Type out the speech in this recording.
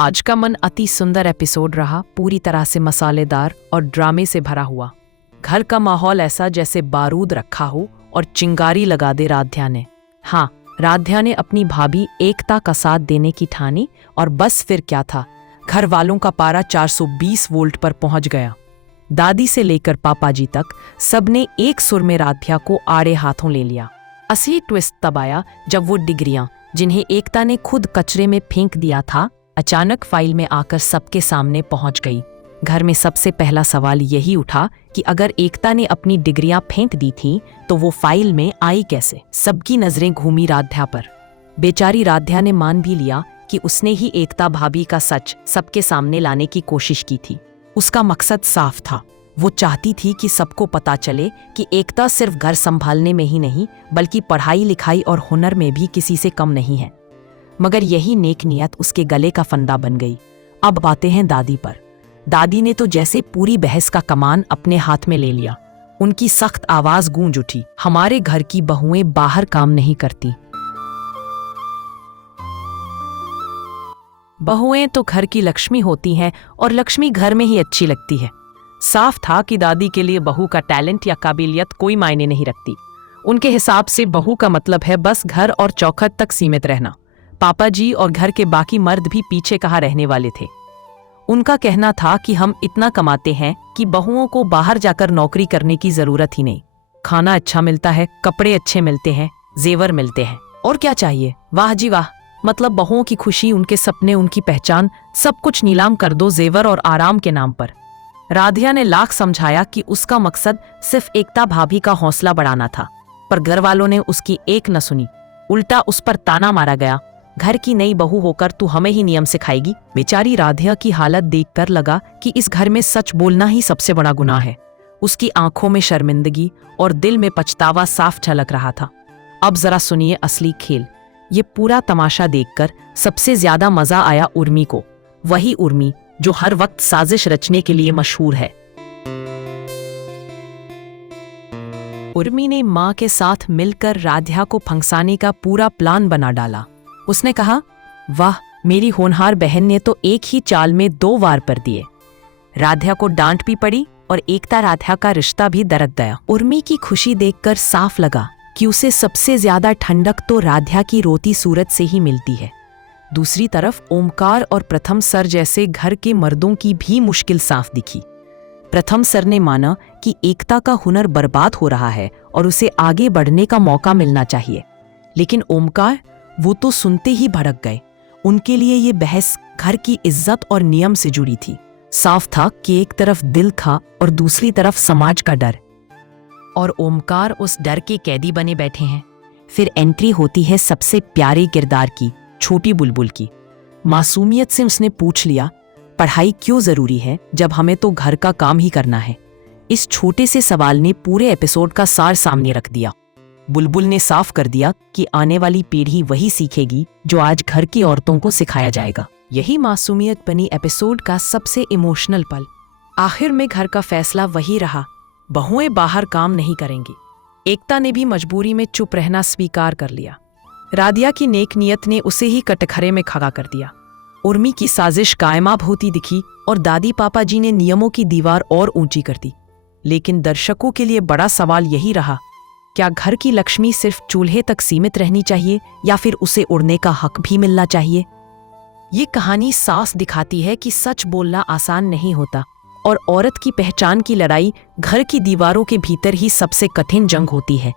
आज का मन अति सुंदर एपिसोड रहा, पूरी तरह से मसालेदार और ड्रामे से भरा हुआ। घर का माहौल ऐसा जैसे बारूद रखा हो और चिंगारी लगा दे राध्या ने। हाँ, राध्या ने अपनी भाभी एकता का साथ देने की ठानी और बस फिर क्या था, घर वालों का पारा 420 वोल्ट पर पहुंच गया। दादी से लेकर पापा जी तक सबने एक सुर में राध्या को आड़े हाथों ले लिया। असली ट्विस्ट तब आया जब वो डिग्रियां, जिन्हें एकता ने खुद कचरे में फेंक दिया था, अचानक फाइल में आकर सबके सामने पहुंच गई। घर में सबसे पहला सवाल यही उठा कि अगर एकता ने अपनी डिग्रियां फेंक दी थीं, तो वो फाइल में आई कैसे। सबकी नजरें घूमी राध्या पर। बेचारी राध्या ने मान भी लिया कि उसने ही एकता भाभी का सच सबके सामने लाने की कोशिश की थी। उसका मकसद साफ था, वो चाहती थी कि सबको पता चले कि एकता सिर्फ घर संभालने में ही नहीं, बल्कि पढ़ाई लिखाई और हुनर में भी किसी से कम नहीं है। मगर यही नेक नियत उसके गले का फंदा बन गई। अब बातें हैं दादी पर। दादी ने तो जैसे पूरी बहस का कमान अपने हाथ में ले लिया। उनकी सख्त आवाज गूंज उठी, हमारे घर की बहुएं बाहर काम नहीं करती। बहुएं तो घर की लक्ष्मी होती हैं और लक्ष्मी घर में ही अच्छी लगती है। साफ था कि दादी के लिए बहू का टैलेंट या काबिलियत कोई मायने नहीं रखती। उनके हिसाब से बहू का मतलब है बस घर और चौखट तक सीमित रहना। पापा जी और घर के बाकी मर्द भी पीछे कहाँ रहने वाले थे। उनका कहना था कि हम इतना कमाते हैं कि बहुओं को बाहर जाकर नौकरी करने की जरूरत ही नहीं। खाना अच्छा मिलता है, कपड़े अच्छे मिलते हैं, जेवर मिलते हैं, और क्या चाहिए। वाह जी वाह, मतलब बहुओं की खुशी, उनके सपने, उनकी पहचान, सब कुछ नीलाम कर दो जेवर और आराम के नाम पर। राधिया ने लाख समझाया कि उसका मकसद सिर्फ एकता भाभी का हौसला बढ़ाना था, पर घर वालों ने उसकी एक न सुनी। उल्टा उस पर ताना मारा गया, घर की नई बहू होकर तू हमें ही नियम सिखाएगी। बेचारी राधिया की हालत देखकर लगा कि इस घर में सच बोलना ही सबसे बड़ा गुनाह है। उसकी आंखों में शर्मिंदगी और दिल में पछतावा साफ झलक रहा था। अब जरा सुनिए असली खेल। ये पूरा तमाशा देखकर सबसे ज्यादा मजा आया उर्मी को, वही उर्मी जो हर वक्त साजिश रचने के लिए मशहूर है। उर्मी ने मां के साथ मिलकर राधिया को फंसाने का पूरा प्लान बना डाला। उसने कहा, वाह, मेरी होनहार बहन ने तो एक ही चाल में 2 वार पर दिए। राधिया को डांट भी पड़ी और एकता राधिया का रिश्ता भी दरक गया। उर्मी की खुशी देखकर साफ लगा कि उसे सबसे ज्यादा ठंडक तो राधिया की रोती सूरत से ही मिलती है। दूसरी तरफ ओमकार और प्रथम सर जैसे घर के मर्दों की भी मुश्किल साफ दिखी। प्रथम सर ने माना कि एकता का हुनर बर्बाद हो रहा है और उसे आगे बढ़ने का मौका मिलना चाहिए। लेकिन ओमकार, वो तो सुनते ही भड़क गए। उनके लिए ये बहस घर की इज्जत और नियम से जुड़ी थी। साफ था कि एक तरफ दिल था और दूसरी तरफ समाज का डर, और ओमकार उस डर के कैदी बने बैठे हैं। फिर एंट्री होती है सबसे प्यारे किरदार की, छोटी बुलबुल की। मासूमियत से उसने पूछ लिया, पढ़ाई क्यों जरूरी है जब हमें तो घर का काम ही करना है। इस छोटे से सवाल ने पूरे एपिसोड का सार सामने रख दिया। बुलबुल ने साफ कर दिया कि आने वाली पीढ़ी वही सीखेगी जो आज घर की औरतों को सिखाया जाएगा। यही मासूमियत बनी एपिसोड का सबसे इमोशनल पल। आखिर में घर का फैसला वही रहा, बहुएं बाहर काम नहीं करेंगी। एकता ने भी मजबूरी में चुप रहना स्वीकार कर लिया। राधिया की नेक नियत ने उसे ही कटघरे में खड़ा कर दिया। उर्मी की साजिश कायमाब होती दिखी और दादी पापा जी ने नियमों की दीवार और ऊंची कर दी। लेकिन दर्शकों के लिए बड़ा सवाल यही रहा, क्या घर की लक्ष्मी सिर्फ चूल्हे तक सीमित रहनी चाहिए या फिर उसे उड़ने का हक भी मिलना चाहिए। ये कहानी साफ दिखाती है कि सच बोलना आसान नहीं होता और औरत की पहचान की लड़ाई घर की दीवारों के भीतर ही सबसे कठिन जंग होती है।